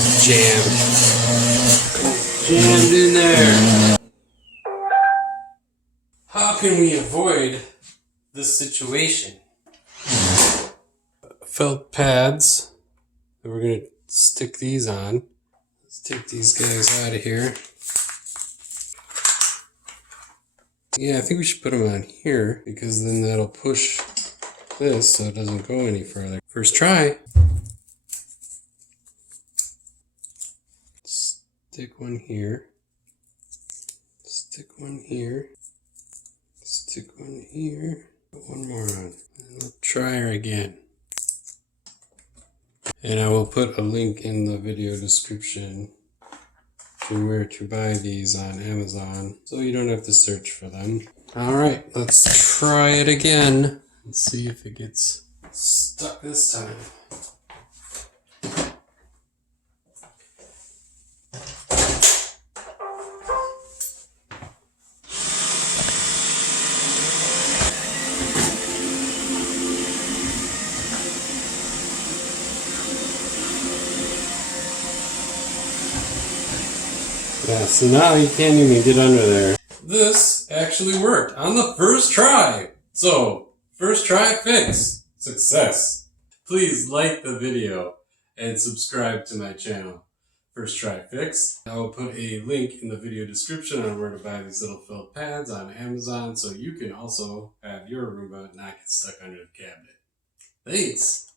was jammed in there. How can we avoid this situation? Felt pads that we're going to stick these on. Let's take these guys out of here. Yeah, I think we should put them on here because then that'll push this so it doesn't go any further. First try. Stick one here. Stick one here. Stick one here. Put one more on. And we'll try her again. And I will put a link in the video description to where to buy these on Amazon so you don't have to search for them. Alright, let's try it again and see if it gets stuck this time. Yeah, so now you can't even get under there. This actually worked on the first try. So, first try fix. Success. Please like the video and subscribe to my channel. First try fix. I will put a link in the video description on where to buy these little felt pads on Amazon so you can also have your Roomba not get stuck under the cabinet. Thanks.